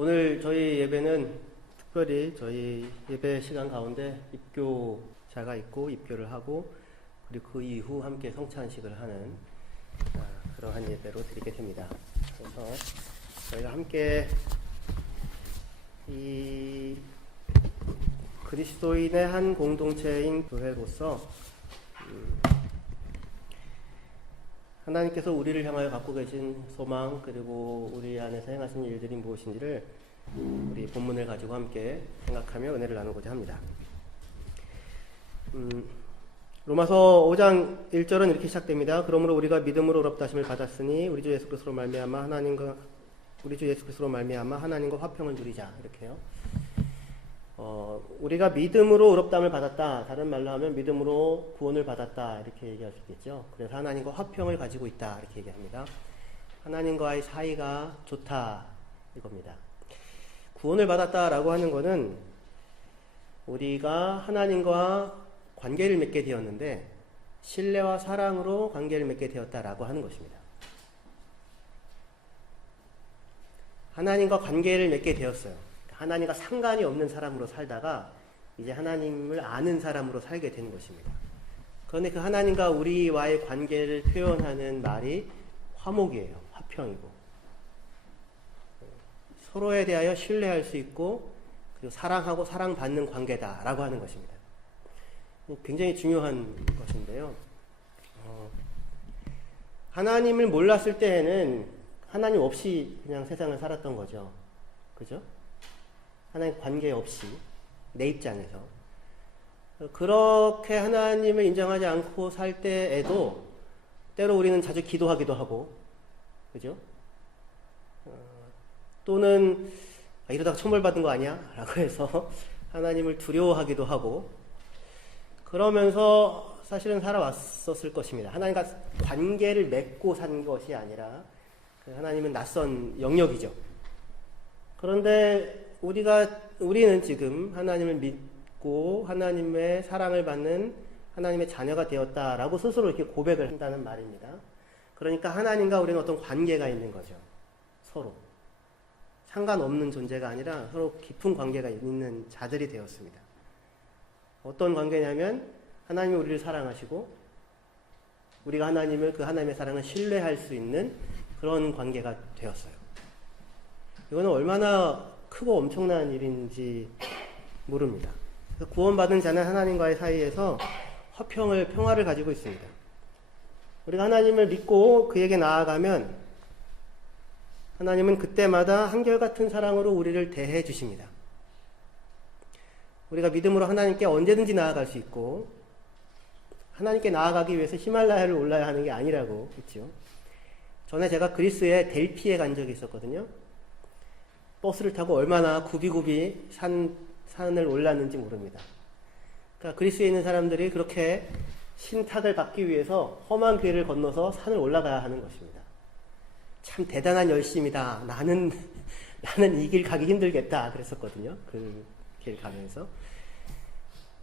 오늘 저희 예배는 특별히 저희 예배 시간 가운데 입교자가 있고 입교를 하고 그리고 그 이후 함께 성찬식을 하는 그러한 예배로 드리게 됩니다. 그래서 저희가 함께 이 그리스도인의 한 공동체인 교회로서 하나님께서 우리를 향하여 갖고 계신 소망 그리고 우리 안에서 행하신 일들이 무엇인지를 우리 본문을 가지고 함께 생각하며 은혜를 나누고자 합니다. 로마서 5장 1절은 이렇게 시작됩니다. 그러므로 우리가 믿음으로 의롭다 하심을 받았으니 우리 주 예수 그리스도로 말미암아 하나님과 화평을 누리자. 이렇게요. 우리가 믿음으로 의롭다함을 받았다. 다른 말로 하면 믿음으로 구원을 받았다. 이렇게 얘기할 수 있겠죠. 그래서 하나님과 화평을 가지고 있다. 이렇게 얘기합니다. 하나님과의 사이가 좋다. 이겁니다. 구원을 받았다라고 하는 것은 우리가 하나님과 관계를 맺게 되었는데 신뢰와 사랑으로 관계를 맺게 되었다라고 하는 것입니다. 하나님과 관계를 맺게 되었어요. 하나님과 상관이 없는 사람으로 살다가 이제 하나님을 아는 사람으로 살게 된 것입니다. 그런데 그 하나님과 우리와의 관계를 표현하는 말이 화목이에요. 화평이고. 서로에 대하여 신뢰할 수 있고 그리고 사랑하고 사랑받는 관계다라고 하는 것입니다. 굉장히 중요한 것인데요. 하나님을 몰랐을 때에는 하나님 없이 그냥 세상을 살았던 거죠. 그죠? 하나님 관계 없이 내 입장에서 그렇게 하나님을 인정하지 않고 살 때에도 때로 우리는 자주 기도하기도 하고 그죠? 또는 이러다가 천벌 받은 거 아니야? 라고 해서 하나님을 두려워하기도 하고 그러면서 사실은 살아왔었을 것입니다. 하나님과 관계를 맺고 산 것이 아니라 하나님은 낯선 영역이죠. 그런데 우리는 지금 하나님을 믿고 하나님의 사랑을 받는 하나님의 자녀가 되었다라고 스스로 이렇게 고백을 한다는 말입니다. 그러니까 하나님과 우리는 어떤 관계가 있는 거죠. 서로. 상관없는 존재가 아니라 서로 깊은 관계가 있는 자들이 되었습니다. 어떤 관계냐면 하나님이 우리를 사랑하시고 우리가 그 하나님의 사랑을 신뢰할 수 있는 그런 관계가 되었어요. 이거는 얼마나 크고 엄청난 일인지 모릅니다. 구원받은 자는 하나님과의 사이에서 평화를 가지고 있습니다. 우리가 하나님을 믿고 그에게 나아가면 하나님은 그때마다 한결같은 사랑으로 우리를 대해 주십니다. 우리가 믿음으로 하나님께 언제든지 나아갈 수 있고 하나님께 나아가기 위해서 히말라야를 올라야 하는 게 아니라고 했죠. 전에 제가 그리스의 델피에 간 적이 있었거든요. 버스를 타고 얼마나 굽이굽이 산을 올랐는지 모릅니다. 그러니까 그리스에 있는 사람들이 그렇게 신탁을 받기 위해서 험한 길을 건너서 산을 올라가야 하는 것입니다. 참 대단한 열심이다. 나는 이 길 가기 힘들겠다. 그랬었거든요. 그 길 가면서.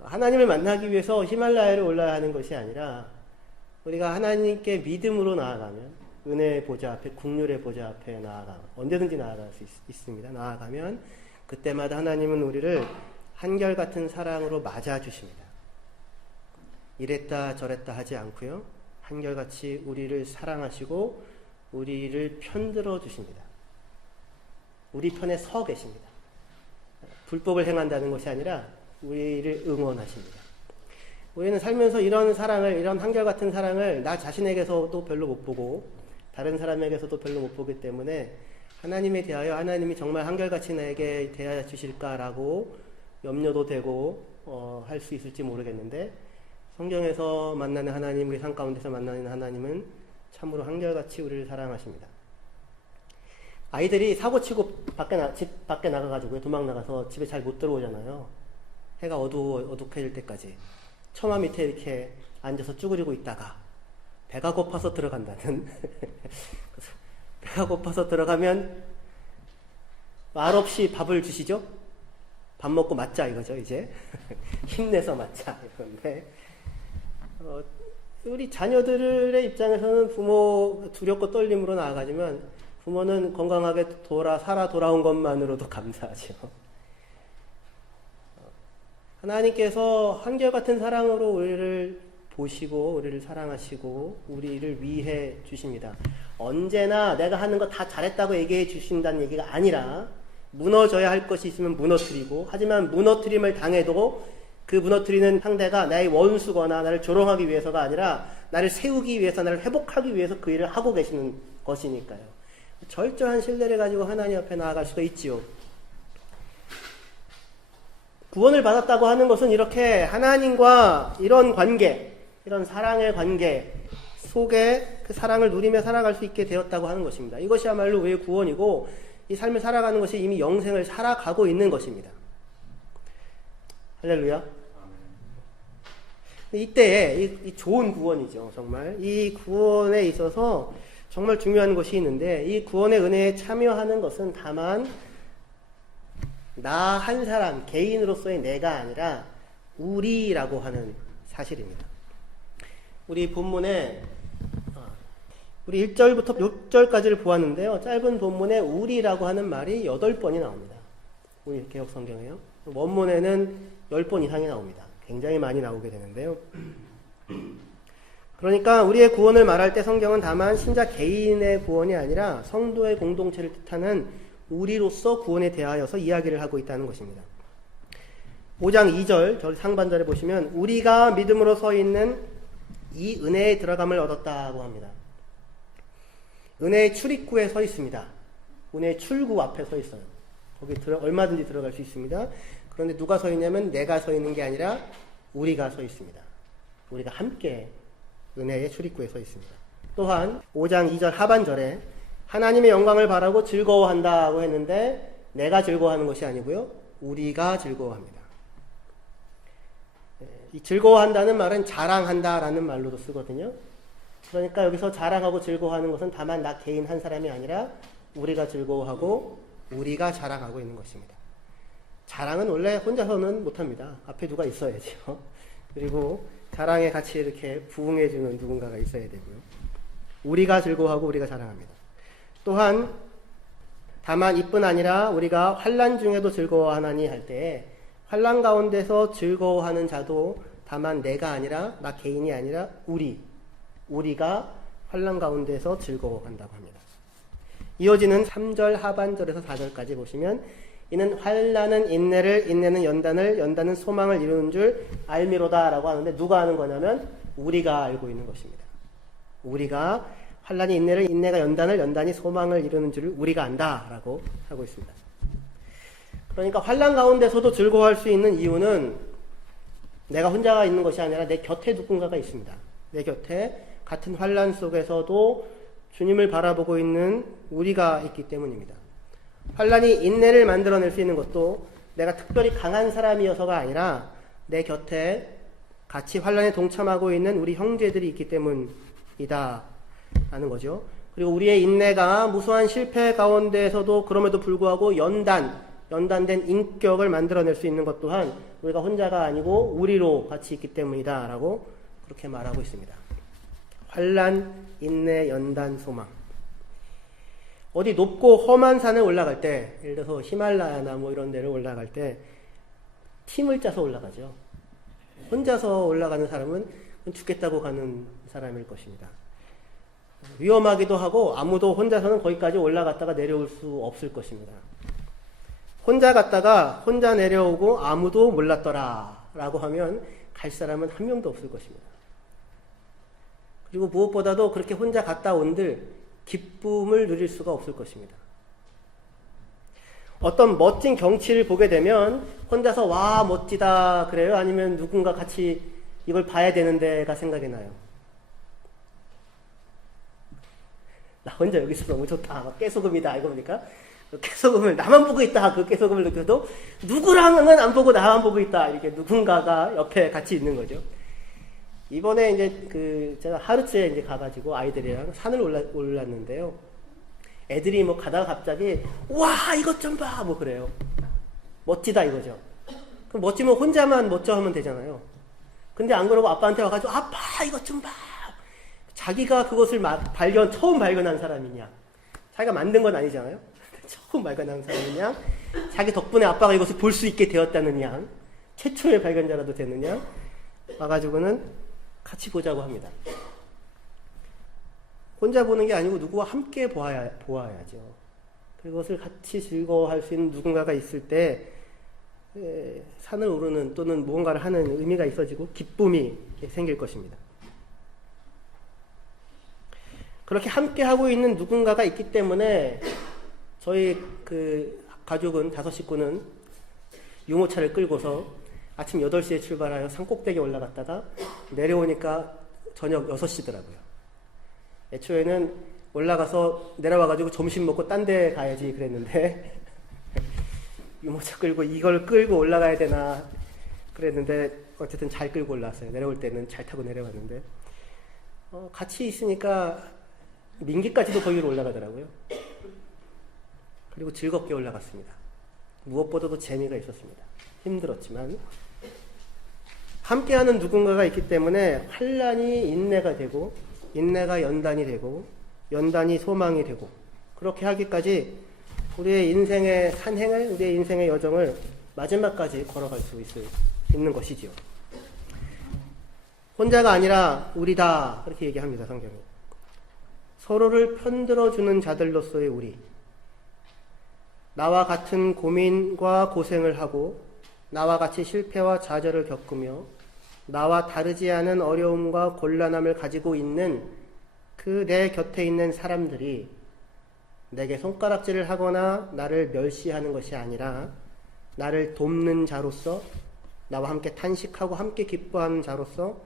하나님을 만나기 위해서 히말라야를 올라야 하는 것이 아니라 우리가 하나님께 믿음으로 나아가면 은혜의 보좌 앞에, 국률의 보좌 앞에 언제든지 나아갈 수 있습니다. 나아가면 그때마다 하나님은 우리를 한결같은 사랑으로 맞아주십니다. 이랬다 저랬다 하지 않고요. 한결같이 우리를 사랑하시고 우리를 편들어 주십니다. 우리 편에 서 계십니다. 불법을 행한다는 것이 아니라 우리를 응원하십니다. 우리는 살면서 이런 한결같은 사랑을 나 자신에게서도 별로 못 보고 다른 사람에게서도 별로 못 보기 때문에 하나님에 대하여 하나님이 정말 한결같이 나에게 대하여 주실까라고 염려도 되고 할 수 있을지 모르겠는데 성경에서 만나는 하나님, 우리 삶 가운데서 만나는 하나님은 참으로 한결같이 우리를 사랑하십니다. 아이들이 사고치고 집 밖에 나가가지고 도망 나가서 집에 잘 못 들어오잖아요. 해가 어둑해질 때까지 처마 밑에 이렇게 앉아서 쭈그리고 있다가 배가 고파서 들어간다는 배가 고파서 들어가면 말없이 밥을 주시죠? 밥 먹고 맞자 이거죠 이제 힘내서 맞자 이건데 우리 자녀들의 입장에서는 부모 두렵고 떨림으로 나아가지만 부모는 건강하게 살아 돌아온 것만으로도 감사하죠. 하나님께서 한결같은 사랑으로 우리를 보시고 우리를 사랑하시고 우리를 위해 주십니다. 언제나 내가 하는 거 다 잘했다고 얘기해 주신다는 얘기가 아니라 무너져야 할 것이 있으면 무너뜨리고, 하지만 무너뜨림을 당해도 그 무너뜨리는 상대가 나의 원수거나 나를 조롱하기 위해서가 아니라 나를 세우기 위해서, 나를 회복하기 위해서 그 일을 하고 계시는 것이니까요. 절저한 신뢰를 가지고 하나님 앞에 나아갈 수가 있지요. 구원을 받았다고 하는 것은 이렇게 하나님과 이런 관계, 이런 사랑의 관계 속에 그 사랑을 누리며 살아갈 수 있게 되었다고 하는 것입니다. 이것이야말로 우리의 구원이고, 이 삶을 살아가는 것이 이미 영생을 살아가고 있는 것입니다. 할렐루야. 이때에 이 좋은 구원이죠. 정말 이 구원에 있어서 정말 중요한 것이 있는데, 이 구원의 은혜에 참여하는 것은 다만 나 한 사람 개인으로서의 내가 아니라 우리라고 하는 사실입니다. 우리 본문에 우리 1절부터 6절까지를 보았는데요. 짧은 본문에 우리라고 하는 말이 8번이 나옵니다. 우리 개혁 성경에요. 원문에는 10번 이상이 나옵니다. 굉장히 많이 나오게 되는데요. 그러니까 우리의 구원을 말할 때 성경은 다만 신자 개인의 구원이 아니라 성도의 공동체를 뜻하는 우리로서 구원에 대하여서 이야기를 하고 있다는 것입니다. 5장 2절, 저 상반절에 보시면 우리가 믿음으로 서 있는 이 은혜에 들어감을 얻었다고 합니다. 은혜의 출입구에 서 있습니다. 은혜의 출구 앞에 서 있어요. 거기 얼마든지 들어갈 수 있습니다. 그런데 누가 서 있냐면 내가 서 있는 게 아니라 우리가 서 있습니다. 우리가 함께 은혜의 출입구에 서 있습니다. 또한 5장 2절 하반절에 하나님의 영광을 바라고 즐거워한다고 했는데 내가 즐거워하는 것이 아니고요. 우리가 즐거워합니다. 이 즐거워한다는 말은 자랑한다라는 말로도 쓰거든요. 그러니까 여기서 자랑하고 즐거워하는 것은 다만 나 개인 한 사람이 아니라 우리가 즐거워하고 우리가 자랑하고 있는 것입니다. 자랑은 원래 혼자서는 못합니다. 앞에 누가 있어야죠. 그리고 자랑에 같이 이렇게 부응해주는 누군가가 있어야 되고요. 우리가 즐거워하고 우리가 자랑합니다. 또한 다만 이뿐 아니라 우리가 환난 중에도 즐거워하나니 할 때 환난 가운데서 즐거워하는 자도 다만 내가 아니라 나 개인이 아니라 우리가 환난 가운데서 즐거워한다고 합니다. 이어지는 3절 하반절에서 4절까지 보시면 이는 환난은 인내를, 인내는 연단을, 연단은 소망을 이루는 줄 알미로다 라고 하는데 누가 아는 거냐면 우리가 알고 있는 것입니다. 우리가 환난이 인내를, 인내가 연단을, 연단이 소망을 이루는 줄 우리가 안다 라고 하고 있습니다. 그러니까 환난 가운데서도 즐거워할 수 있는 이유는 내가 혼자가 있는 것이 아니라 내 곁에 누군가가 있습니다. 내 곁에 같은 환난 속에서도 주님을 바라보고 있는 우리가 있기 때문입니다. 환난이 인내를 만들어낼 수 있는 것도 내가 특별히 강한 사람이어서가 아니라 내 곁에 같이 환난에 동참하고 있는 우리 형제들이 있기 때문이다 라는 거죠. 그리고 우리의 인내가 무수한 실패 가운데에서도 그럼에도 불구하고 연단된 인격을 만들어낼 수 있는 것 또한 우리가 혼자가 아니고 우리로 같이 있기 때문이다 라고 그렇게 말하고 있습니다. 환난, 인내, 연단, 소망. 어디 높고 험한 산에 올라갈 때, 예를 들어서 히말라야나 뭐 이런 데를 올라갈 때 팀을 짜서 올라가죠. 혼자서 올라가는 사람은 죽겠다고 가는 사람일 것입니다. 위험하기도 하고 아무도 혼자서는 거기까지 올라갔다가 내려올 수 없을 것입니다. 혼자 갔다가 혼자 내려오고 아무도 몰랐더라 라고 하면 갈 사람은 한 명도 없을 것입니다. 그리고 무엇보다도 그렇게 혼자 갔다 온들 기쁨을 누릴 수가 없을 것입니다. 어떤 멋진 경치를 보게 되면 혼자서 와 멋지다 그래요? 아니면 누군가 같이 이걸 봐야 되는데가 생각이 나요? 나 혼자 여기서 너무 좋다. 깨소금이다 이겁니까? 깨소금을 나만 보고 있다. 그 깨소금을 느껴도 누구랑은 안 보고 나만 보고 있다. 이렇게 누군가가 옆에 같이 있는 거죠. 이번에 이제 제가 하르츠에 이제 가가지고 아이들이랑 산을 올랐는데요. 애들이 뭐 가다가 갑자기 와 이것 좀 봐 뭐 그래요. 멋지다 이거죠. 그럼 멋지면 혼자만 멋져 하면 되잖아요. 근데 안 그러고 아빠한테 와가지고 아빠 이것 좀 봐. 자기가 그것을 처음 발견한 사람이냐, 자기가 만든 건 아니잖아요. 처음 발견한 사람은 양, 자기 덕분에 아빠가 이것을 볼 수 있게 되었다는 양, 최초의 발견자라도 되는 양 와가지고는 같이 보자고 합니다. 혼자 보는 게 아니고 누구와 함께 보아야죠. 그것을 같이 즐거워할 수 있는 누군가가 있을 때 산을 오르는 또는 무언가를 하는 의미가 있어지고 기쁨이 생길 것입니다. 그렇게 함께 하고 있는 누군가가 있기 때문에 저희 가족은 5식구는 유모차를 끌고서 아침 8시에 출발하여 산꼭대기에 올라갔다가 내려오니까 저녁 6시더라고요. 애초에는 올라가서 내려와가지고 점심 먹고 딴 데 가야지 그랬는데 유모차 끌고 이걸 끌고 올라가야 되나 그랬는데 어쨌든 잘 끌고 올라왔어요. 내려올 때는 잘 타고 내려왔는데 같이 있으니까 민기까지도 거기로 올라가더라고요. 그리고 즐겁게 올라갔습니다. 무엇보다도 재미가 있었습니다. 힘들었지만 함께하는 누군가가 있기 때문에 환난이 인내가 되고 인내가 연단이 되고 연단이 소망이 되고 그렇게 하기까지 우리의 인생의 산행을 우리의 인생의 여정을 마지막까지 걸어갈 수 있는 것이지요. 혼자가 아니라 우리다 그렇게 얘기합니다. 성경이. 서로를 편들어주는 자들로서의 우리, 나와 같은 고민과 고생을 하고 나와 같이 실패와 좌절을 겪으며 나와 다르지 않은 어려움과 곤란함을 가지고 있는 그 내 곁에 있는 사람들이 내게 손가락질을 하거나 나를 멸시하는 것이 아니라 나를 돕는 자로서 나와 함께 탄식하고 함께 기뻐하는 자로서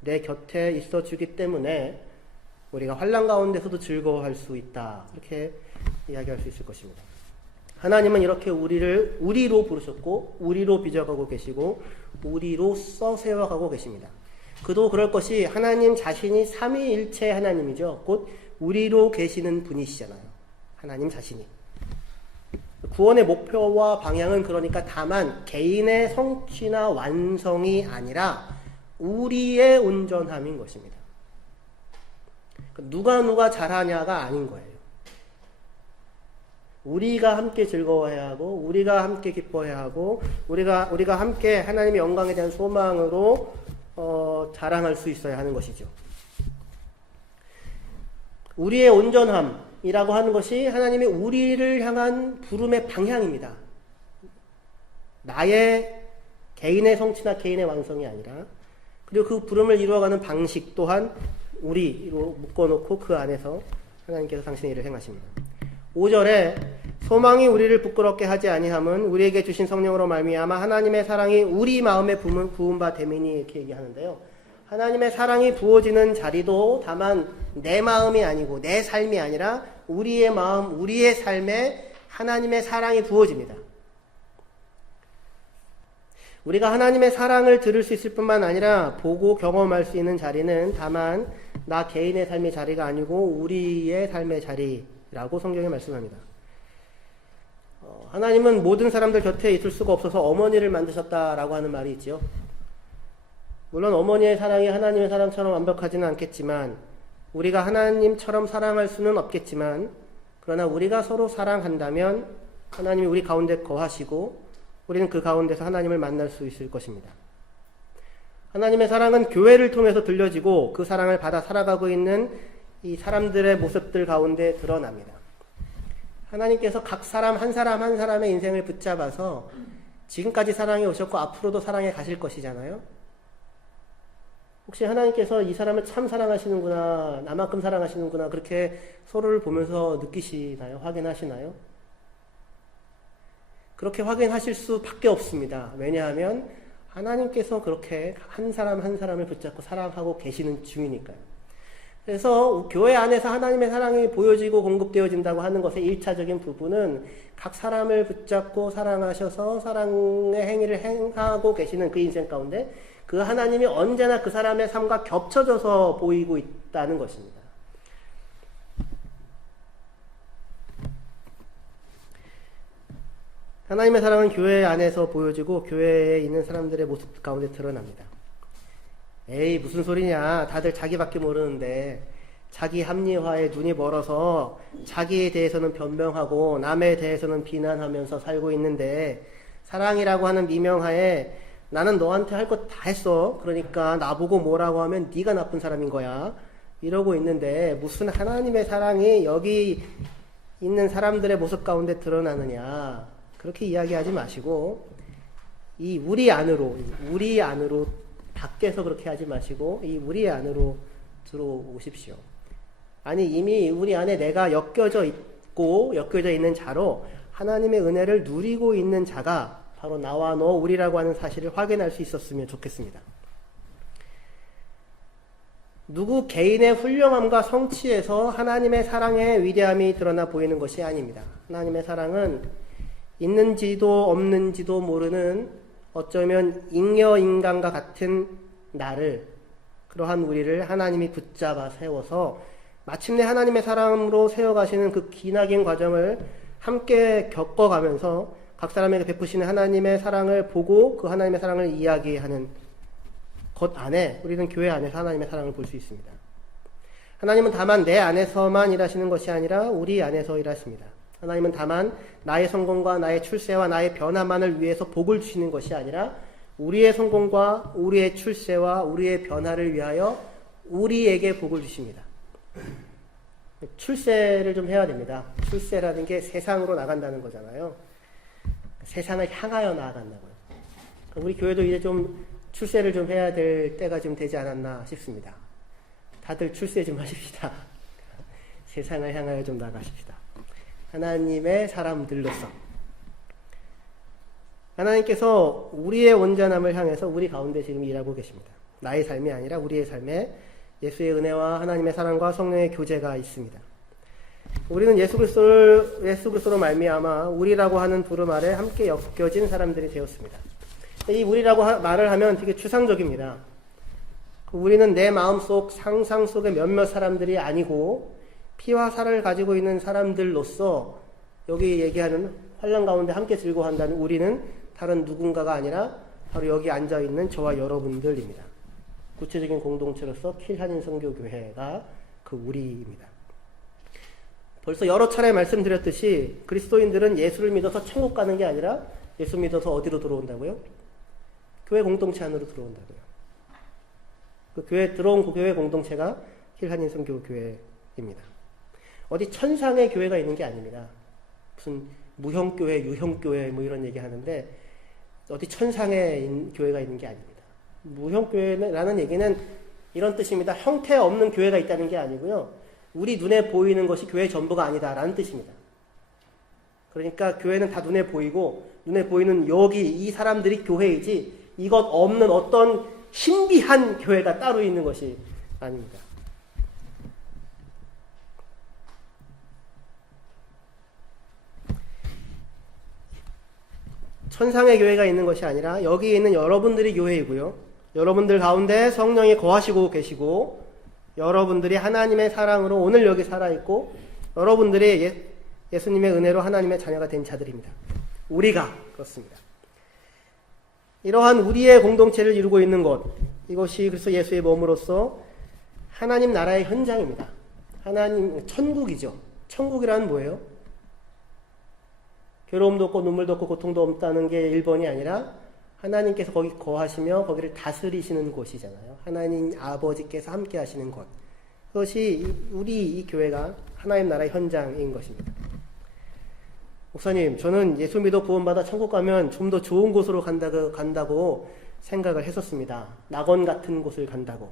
내 곁에 있어 주기 때문에 우리가 환난 가운데서도 즐거워할 수 있다. 이렇게 이야기할 수 있을 것입니다. 하나님은 이렇게 우리를 우리로 부르셨고 우리로 빚어가고 계시고 우리로 써세워가고 계십니다. 그도 그럴 것이 하나님 자신이 삼위일체 하나님이죠. 곧 우리로 계시는 분이시잖아요. 하나님 자신이. 구원의 목표와 방향은 그러니까 다만 개인의 성취나 완성이 아니라 우리의 온전함인 것입니다. 누가 잘하냐가 아닌 거예요. 우리가 함께 즐거워해야 하고 우리가 함께 기뻐해야 하고 우리가 함께 하나님의 영광에 대한 소망으로 자랑할 수 있어야 하는 것이죠. 우리의 온전함이라고 하는 것이 하나님의 우리를 향한 부름의 방향입니다. 나의 개인의 성취나 개인의 완성이 아니라 그리고 그 부름을 이루어가는 방식 또한 우리로 묶어놓고 그 안에서 하나님께서 당신의 일을 행하십니다. 5절에 소망이 우리를 부끄럽게 하지 아니함은 우리에게 주신 성령으로 말미암아 하나님의 사랑이 우리 마음에 부은 바 됨이니 이렇게 얘기하는데요. 하나님의 사랑이 부어지는 자리도 다만 내 마음이 아니고 내 삶이 아니라 우리의 마음, 우리의 삶에 하나님의 사랑이 부어집니다. 우리가 하나님의 사랑을 들을 수 있을 뿐만 아니라 보고 경험할 수 있는 자리는 다만 나 개인의 삶의 자리가 아니고 우리의 삶의 자리라고 성경에 말씀합니다. 하나님은 모든 사람들 곁에 있을 수가 없어서 어머니를 만드셨다라고 하는 말이 있죠. 물론 어머니의 사랑이 하나님의 사랑처럼 완벽하지는 않겠지만 우리가 하나님처럼 사랑할 수는 없겠지만 그러나 우리가 서로 사랑한다면 하나님이 우리 가운데 거하시고 우리는 그 가운데서 하나님을 만날 수 있을 것입니다. 하나님의 사랑은 교회를 통해서 들려지고 그 사랑을 받아 살아가고 있는 이 사람들의 모습들 가운데 드러납니다. 하나님께서 각 사람 한 사람의 인생을 붙잡아서 지금까지 사랑해 오셨고 앞으로도 사랑해 가실 것이잖아요. 혹시 하나님께서 이 사람을 참 사랑하시는구나, 나만큼 사랑하시는구나 그렇게 서로를 보면서 느끼시나요? 확인하시나요? 그렇게 확인하실 수밖에 없습니다. 왜냐하면 하나님께서 그렇게 한 사람 한 사람을 붙잡고 사랑하고 계시는 중이니까요. 그래서 교회 안에서 하나님의 사랑이 보여지고 공급되어진다고 하는 것의 1차적인 부분은 각 사람을 붙잡고 사랑하셔서 사랑의 행위를 행하고 계시는 그 인생 가운데 그 하나님이 언제나 그 사람의 삶과 겹쳐져서 보이고 있다는 것입니다. 하나님의 사랑은 교회 안에서 보여지고 교회에 있는 사람들의 모습 가운데 드러납니다. 에이 무슨 소리냐, 다들 자기밖에 모르는데 자기 합리화에 눈이 멀어서 자기에 대해서는 변명하고 남에 대해서는 비난하면서 살고 있는데, 사랑이라고 하는 미명하에 나는 너한테 할 것 다 했어. 그러니까 나보고 뭐라고 하면 네가 나쁜 사람인 거야. 이러고 있는데 무슨 하나님의 사랑이 여기 있는 사람들의 모습 가운데 드러나느냐. 그렇게 이야기하지 마시고 이 우리 안으로 밖에서 그렇게 하지 마시고 이 우리 안으로 들어오십시오. 아니 이미 우리 안에 내가 엮여져 있는 자로 하나님의 은혜를 누리고 있는 자가 바로 나와 너 우리라고 하는 사실을 확인할 수 있었으면 좋겠습니다. 누구 개인의 훌륭함과 성취에서 하나님의 사랑의 위대함이 드러나 보이는 것이 아닙니다. 하나님의 사랑은 있는지도 없는지도 모르는 어쩌면 잉여인간과 같은 나를, 그러한 우리를 하나님이 붙잡아 세워서 마침내 하나님의 사랑으로 세워가시는 그 기나긴 과정을 함께 겪어가면서 각 사람에게 베푸시는 하나님의 사랑을 보고 그 하나님의 사랑을 이야기하는 것 안에 우리는 교회 안에서 하나님의 사랑을 볼 수 있습니다. 하나님은 다만 내 안에서만 일하시는 것이 아니라 우리 안에서 일하십니다. 하나님은 다만 나의 성공과 나의 출세와 나의 변화만을 위해서 복을 주시는 것이 아니라 우리의 성공과 우리의 출세와 우리의 변화를 위하여 우리에게 복을 주십니다. 출세를 좀 해야 됩니다. 출세라는 게 세상으로 나간다는 거잖아요. 세상을 향하여 나아간다고요. 우리 교회도 이제 좀 출세를 좀 해야 될 때가 좀 되지 않았나 싶습니다. 다들 출세 좀 하십시다. 세상을 향하여 좀 나가십시다. 하나님의 사람들로서 하나님께서 우리의 온전함을 향해서 우리 가운데 지금 일하고 계십니다. 나의 삶이 아니라 우리의 삶에 예수의 은혜와 하나님의 사랑과 성령의 교제가 있습니다. 우리는 예수 그리스도로 말미암아 우리라고 하는 부름 아래 함께 엮여진 사람들이 되었습니다. 이 우리라고 말을 하면 되게 추상적입니다. 우리는 내 마음속 상상 속의 몇몇 사람들이 아니고 피와 살을 가지고 있는 사람들로서 여기 얘기하는 환난 가운데 함께 즐거워한다는 우리는 다른 누군가가 아니라 바로 여기 앉아있는 저와 여러분들입니다. 구체적인 공동체로서 킬한인 선교교회가 그 우리입니다. 벌써 여러 차례 말씀드렸듯이 그리스도인들은 예수를 믿어서 천국 가는 게 아니라 예수 믿어서 어디로 들어온다고요? 교회 공동체 안으로 들어온다고요. 그 들어온 그 교회 공동체가 힐한인 선교교회입니다. 어디 천상의 교회가 있는 게 아닙니다. 무슨 무형교회, 유형교회 뭐 이런 얘기 하는데 어디 천상의 교회가 있는 게 아닙니다. 무형교회라는 얘기는 이런 뜻입니다. 형태 없는 교회가 있다는 게 아니고요. 우리 눈에 보이는 것이 교회의 전부가 아니다라는 뜻입니다. 그러니까 교회는 다 눈에 보이고 눈에 보이는 여기 이 사람들이 교회이지 이것 없는 어떤 신비한 교회가 따로 있는 것이 아닙니다. 천상의 교회가 있는 것이 아니라 여기 있는 여러분들이 교회이고요. 여러분들 가운데 성령이 거하시고 계시고 여러분들이 하나님의 사랑으로 오늘 여기 살아있고 여러분들이 예수님의 은혜로 하나님의 자녀가 된 자들입니다. 우리가 그렇습니다. 이러한 우리의 공동체를 이루고 있는 것, 이것이 그리스도 예수의 몸으로서 하나님 나라의 현장입니다. 하나님 천국이죠. 천국이란 뭐예요? 괴로움도 없고 눈물도 없고 고통도 없다는 게 1번이 아니라 하나님께서 거기 거하시며 거기를 다스리시는 곳이잖아요. 하나님 아버지께서 함께 하시는 곳. 그것이 우리 이 교회가 하나님 나라의 현장인 것입니다. 목사님, 저는 예수 믿어 구원받아 천국 가면 좀 더 좋은 곳으로 간다고 생각을 했었습니다. 낙원 같은 곳을 간다고.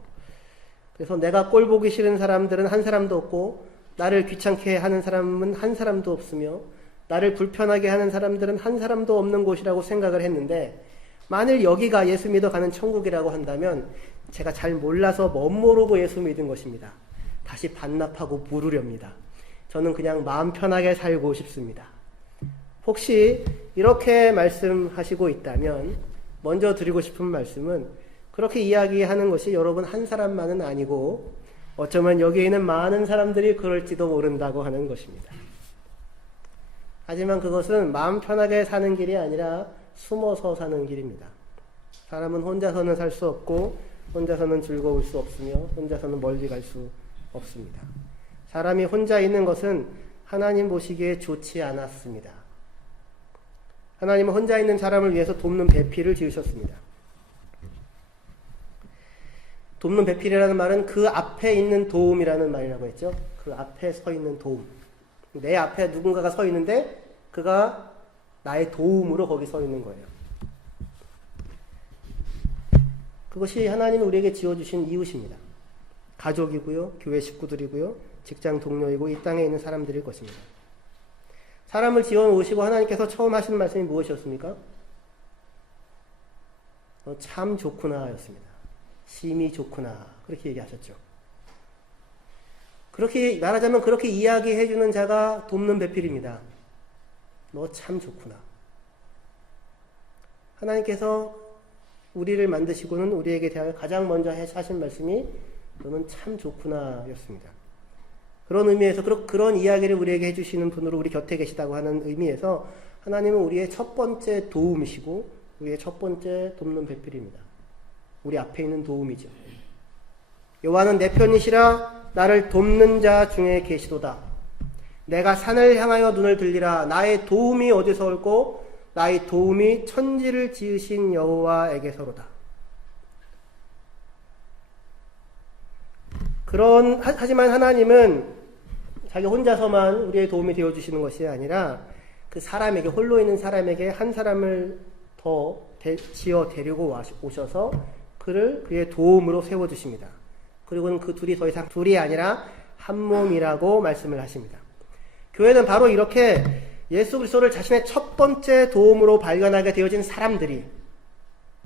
그래서 내가 꼴 보기 싫은 사람들은 한 사람도 없고 나를 귀찮게 하는 사람은 한 사람도 없으며 나를 불편하게 하는 사람들은 한 사람도 없는 곳이라고 생각을 했는데 만일 여기가 예수 믿어 가는 천국이라고 한다면 제가 잘 몰라서 멋모르고 예수 믿은 것입니다. 다시 반납하고 부르렵니다. 저는 그냥 마음 편하게 살고 싶습니다. 혹시 이렇게 말씀하시고 있다면 먼저 드리고 싶은 말씀은 그렇게 이야기하는 것이 여러분 한 사람만은 아니고 어쩌면 여기에 있는 많은 사람들이 그럴지도 모른다고 하는 것입니다. 하지만 그것은 마음 편하게 사는 길이 아니라 숨어서 사는 길입니다. 사람은 혼자서는 살 수 없고 혼자서는 즐거울 수 없으며 혼자서는 멀리 갈 수 없습니다. 사람이 혼자 있는 것은 하나님 보시기에 좋지 않았습니다. 하나님은 혼자 있는 사람을 위해서 돕는 배필을 지으셨습니다. 돕는 배필이라는 말은 그 앞에 있는 도움이라는 말이라고 했죠. 그 앞에 서 있는 도움. 내 앞에 누군가가 서 있는데 그가 나의 도움으로 거기 서 있는 거예요. 그것이 하나님이 우리에게 지어주신 이웃입니다. 가족이고요, 교회 식구들이고요, 직장 동료이고 이 땅에 있는 사람들일 것입니다. 사람을 지어놓으시고 하나님께서 처음 하시는 말씀이 무엇이었습니까? 참 좋구나 였습니다. 심히 좋구나 그렇게 얘기하셨죠. 그렇게 말하자면 그렇게 이야기해주는 자가 돕는 배필입니다. 너 참 좋구나. 하나님께서 우리를 만드시고는 우리에게 대하여 가장 먼저 하신 말씀이 너는 참 좋구나 였습니다. 그런 의미에서 그런 이야기를 우리에게 해주시는 분으로 우리 곁에 계시다고 하는 의미에서 하나님은 우리의 첫 번째 도움이시고 우리의 첫 번째 돕는 배필입니다. 우리 앞에 있는 도움이죠. 여호와는 내 편이시라 나를 돕는 자 중에 계시도다. 내가 산을 향하여 눈을 들리라. 나의 도움이 어디서 올고 나의 도움이 천지를 지으신 여호와에게서로다. 하지만 하나님은 자기 혼자서만 우리의 도움이 되어주시는 것이 아니라 그 사람에게, 홀로 있는 사람에게 한 사람을 더 지어 데리고 오셔서 그의 도움으로 세워주십니다. 그리고는 그 둘이 더 이상 둘이 아니라 한 몸이라고 말씀을 하십니다. 교회는 바로 이렇게 예수 그리스도를 자신의 첫 번째 도움으로 발견하게 되어진 사람들이,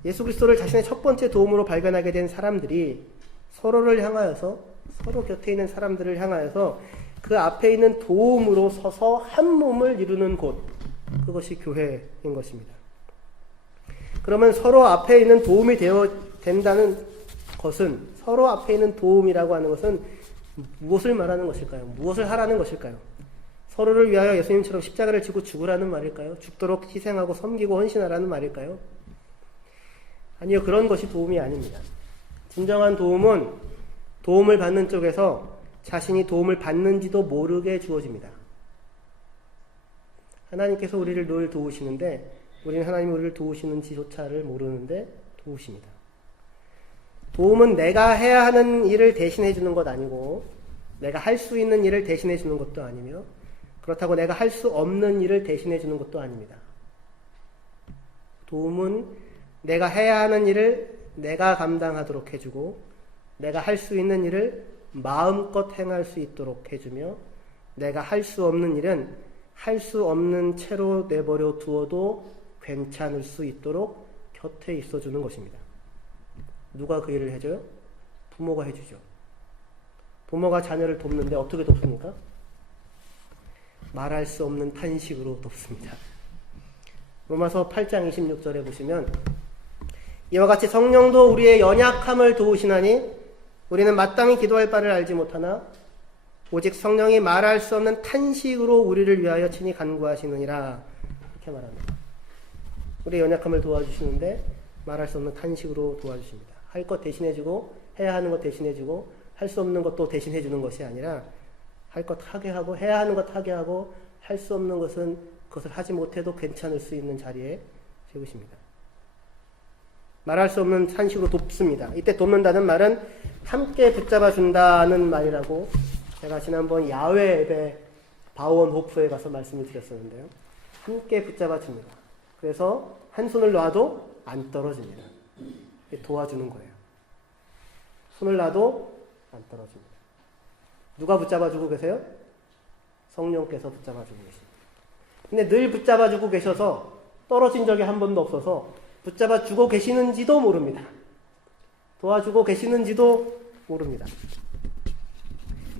예수 그리스도를 자신의 첫 번째 도움으로 발견하게 된 사람들이 서로를 향하여서, 서로 곁에 있는 사람들을 향하여서 그 앞에 있는 도움으로 서서 한 몸을 이루는 곳, 그것이 교회인 것입니다. 그러면 서로 앞에 있는 도움이 된다는 것은, 서로 앞에 있는 도움이라고 하는 것은 무엇을 말하는 것일까요? 무엇을 하라는 것일까요? 서로를 위하여 예수님처럼 십자가를 지고 죽으라는 말일까요? 죽도록 희생하고 섬기고 헌신하라는 말일까요? 아니요, 그런 것이 도움이 아닙니다. 진정한 도움은 도움을 받는 쪽에서 자신이 도움을 받는지도 모르게 주어집니다. 하나님께서 우리를 늘 도우시는데 우리는 하나님이 우리를 도우시는지조차를 모르는데 도우십니다. 도움은 내가 해야 하는 일을 대신해 주는 것 아니고 내가 할 수 있는 일을 대신해 주는 것도 아니며 그렇다고 내가 할 수 없는 일을 대신해 주는 것도 아닙니다. 도움은 내가 해야 하는 일을 내가 감당하도록 해주고 내가 할 수 있는 일을 마음껏 행할 수 있도록 해주며 내가 할 수 없는 일은 할 수 없는 채로 내버려 두어도 괜찮을 수 있도록 곁에 있어주는 것입니다. 누가 그 일을 해줘요? 부모가 해주죠. 부모가 자녀를 돕는데 어떻게 돕습니까? 말할 수 없는 탄식으로 돕습니다. 로마서 8장 26절에 보시면 이와 같이 성령도 우리의 연약함을 도우시나니 우리는 마땅히 기도할 바를 알지 못하나 오직 성령이 말할 수 없는 탄식으로 우리를 위하여 친히 간구하시느니라. 이렇게 말합니다. 우리의 연약함을 도와주시는데 말할 수 없는 탄식으로 도와주십니다. 할 것 대신해주고 해야 하는 것 대신해주고 할 수 없는 것도 대신해주는 것이 아니라 할 것 하게 하고 해야 하는 것 하게 하고 할 수 없는 것은 그것을 하지 못해도 괜찮을 수 있는 자리에 세우십니다. 말할 수 없는 탄식으로 돕습니다. 이때 돕는다는 말은 함께 붙잡아 준다는 말이라고 제가 지난번 야외 예배 바우언호프에 가서 말씀을 드렸었는데요. 함께 붙잡아 줍니다. 그래서 한 손을 놔도 안 떨어집니다. 도와주는 거예요. 손을 놔도 안 떨어집니다. 누가 붙잡아주고 계세요? 성령께서 붙잡아주고 계십니다. 근데 늘 붙잡아주고 계셔서 떨어진 적이 한 번도 없어서 붙잡아주고 계시는지도 모릅니다. 도와주고 계시는지도 모릅니다.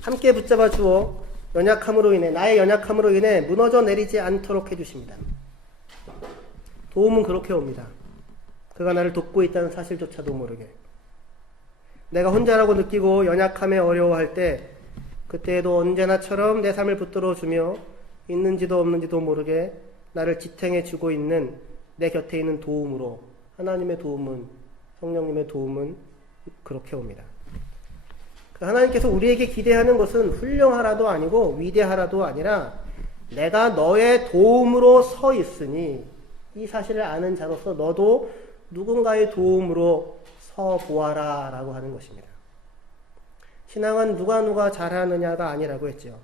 함께 붙잡아주어 연약함으로 인해, 나의 연약함으로 인해 무너져 내리지 않도록 해주십니다. 도움은 그렇게 옵니다. 그가 나를 돕고 있다는 사실조차도 모르게. 내가 혼자라고 느끼고 연약함에 어려워할 때 그때에도 언제나처럼 내 삶을 붙들어 주며 있는지도 없는지도 모르게 나를 지탱해 주고 있는 내 곁에 있는 도움으로, 하나님의 도움은, 성령님의 도움은 그렇게 옵니다. 하나님께서 우리에게 기대하는 것은 훌륭하라도 아니고 위대하라도 아니라 내가 너의 도움으로 서 있으니 이 사실을 아는 자로서 너도 누군가의 도움으로 서 보아라 라고 하는 것입니다. 신앙은 누가 잘하느냐가 아니라고 했죠.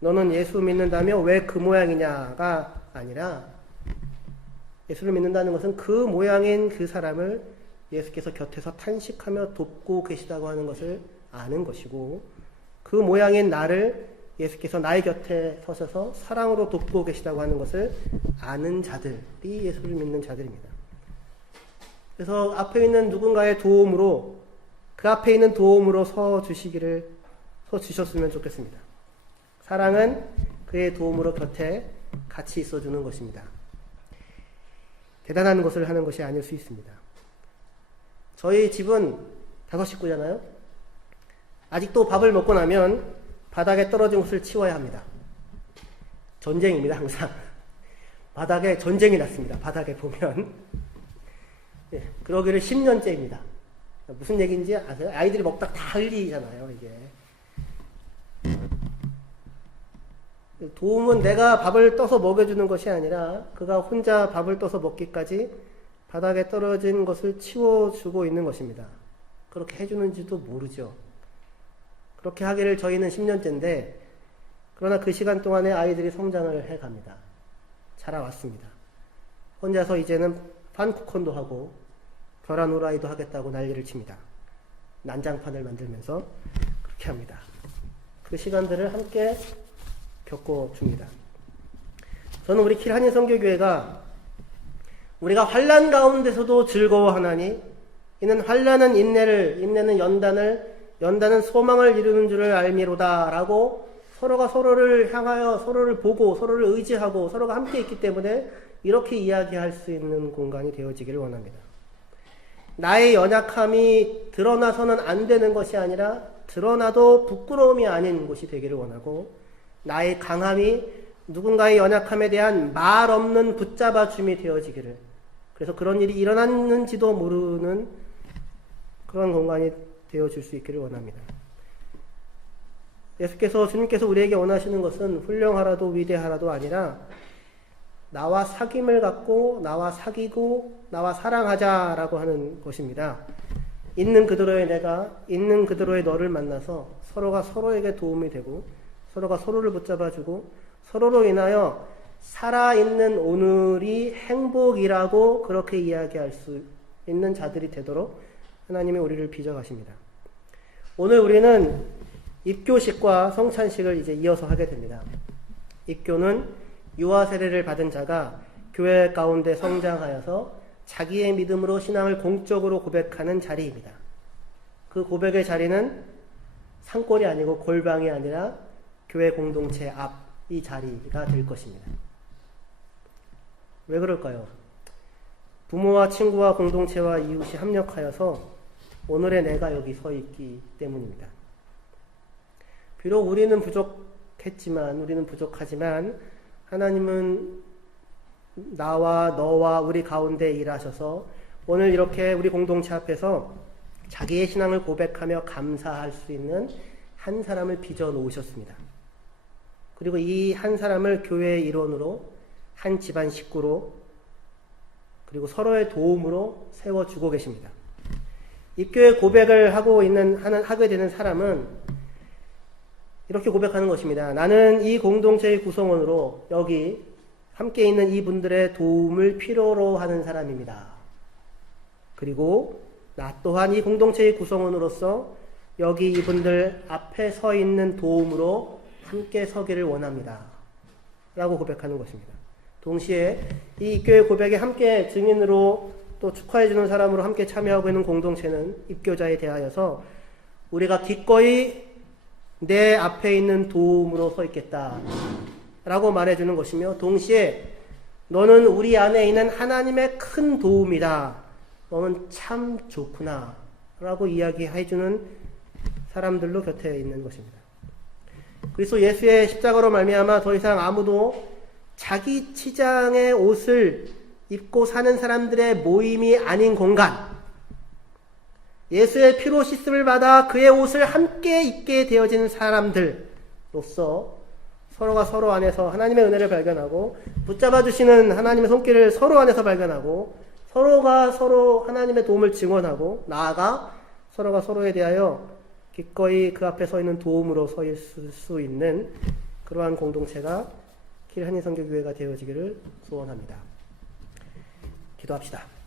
너는 예수 믿는다며 왜 그 모양이냐가 아니라 예수를 믿는다는 것은 그 모양인 그 사람을 예수께서 곁에서 탄식하며 돕고 계시다고 하는 것을 아는 것이고 그 모양인 나를 예수께서 나의 곁에 서셔서 사랑으로 돕고 계시다고 하는 것을 아는 자들이 예수를 믿는 자들입니다. 그래서 앞에 있는 누군가의 도움으로 그 앞에 있는 도움으로 서 주셨으면 좋겠습니다. 사랑은 그의 도움으로 곁에 같이 있어주는 것입니다. 대단한 것을 하는 것이 아닐 수 있습니다. 저희 집은 5식구잖아요. 아직도 밥을 먹고 나면 바닥에 떨어진 것을 치워야 합니다. 전쟁입니다, 항상. 바닥에 전쟁이 났습니다. 바닥에 보면. 예, 그러기를 10년째입니다. 무슨 얘기인지 아세요? 아이들이 먹다가 다 흘리잖아요, 이게. 도움은 내가 밥을 떠서 먹여주는 것이 아니라 그가 혼자 밥을 떠서 먹기까지 바닥에 떨어진 것을 치워주고 있는 것입니다. 그렇게 해주는지도 모르죠. 그렇게 하기를 저희는 10년째인데 그러나 그 시간 동안에 아이들이 성장을 해갑니다. 자라왔습니다. 혼자서 이제는 판쿠콘도 하고 계란 후라이도 하겠다고 난리를 칩니다. 난장판을 만들면서 그렇게 합니다. 그 시간들을 함께 겪어줍니다. 저는 우리 킬 한인 선교교회가 우리가 환난 가운데서도 즐거워하나니 이는 환난은 인내는 연단은 소망을 이루는 줄을 알미로다 라고 서로가 서로를 향하여 서로를 보고 서로를 의지하고 서로가 함께 있기 때문에 이렇게 이야기할 수 있는 공간이 되어지기를 원합니다. 나의 연약함이 드러나서는 안 되는 것이 아니라 드러나도 부끄러움이 아닌 곳이 되기를 원하고 나의 강함이 누군가의 연약함에 대한 말 없는 붙잡아줌이 되어지기를, 그래서 그런 일이 일어났는지도 모르는 그런 공간이 되어줄 수 있기를 원합니다. 주님께서 우리에게 원하시는 것은 훌륭하라도 위대하라도 아니라 나와 사귐을 갖고 나와 사귀고 나와 사랑하자라고 하는 것입니다. 있는 그대로의 내가 있는 그대로의 너를 만나서 서로가 서로에게 도움이 되고 서로가 서로를 붙잡아주고 서로로 인하여 살아있는 오늘이 행복이라고 그렇게 이야기할 수 있는 자들이 되도록 하나님이 우리를 빚어가십니다. 오늘 우리는 입교식과 성찬식을 이제 이어서 하게 됩니다. 입교는 유아 세례를 받은 자가 교회 가운데 성장하여서 자기의 믿음으로 신앙을 공적으로 고백하는 자리입니다. 그 고백의 자리는 산골이 아니고 골방이 아니라 교회 공동체 앞 이 자리가 될 것입니다. 왜 그럴까요? 부모와 친구와 공동체와 이웃이 합력하여서 오늘의 내가 여기 서 있기 때문입니다. 비록 우리는 부족하지만 하나님은 나와 너와 우리 가운데 일하셔서 오늘 이렇게 우리 공동체 앞에서 자기의 신앙을 고백하며 감사할 수 있는 한 사람을 빚어 놓으셨습니다. 그리고 이 한 사람을 교회의 일원으로, 한 집안 식구로, 그리고 서로의 도움으로 세워주고 계십니다. 입교의 고백을 하게 되는 사람은 이렇게 고백하는 것입니다. 나는 이 공동체의 구성원으로 여기 함께 있는 이분들의 도움을 필요로 하는 사람입니다. 그리고 나 또한 이 공동체의 구성원으로서 여기 이분들 앞에 서 있는 도움으로 함께 서기를 원합니다. 라고 고백하는 것입니다. 동시에 이 입교의 고백에 함께 증인으로 또 축하해주는 사람으로 함께 참여하고 있는 공동체는 입교자에 대하여서 우리가 기꺼이 내 앞에 있는 도움으로 서 있겠다 라고 말해주는 것이며, 동시에 너는 우리 안에 있는 하나님의 큰 도움이다, 너는 참 좋구나 라고 이야기해주는 사람들로 곁에 있는 것입니다. 그리스도 예수의 십자가로 말미암아 더 이상 아무도 자기 치장의 옷을 입고 사는 사람들의 모임이 아닌 공간, 예수의 피로 씻음을 받아 그의 옷을 함께 입게 되어지는 사람들로서 서로가 서로 안에서 하나님의 은혜를 발견하고 붙잡아 주시는 하나님의 손길을 서로 안에서 발견하고 서로가 서로 하나님의 도움을 증언하고 나아가 서로가 서로에 대하여 기꺼이 그 앞에 서 있는 도움으로 서 있을 수 있는 그러한 공동체가 킬 한인선교교회가 되어지기를 소원합니다. 기도합시다.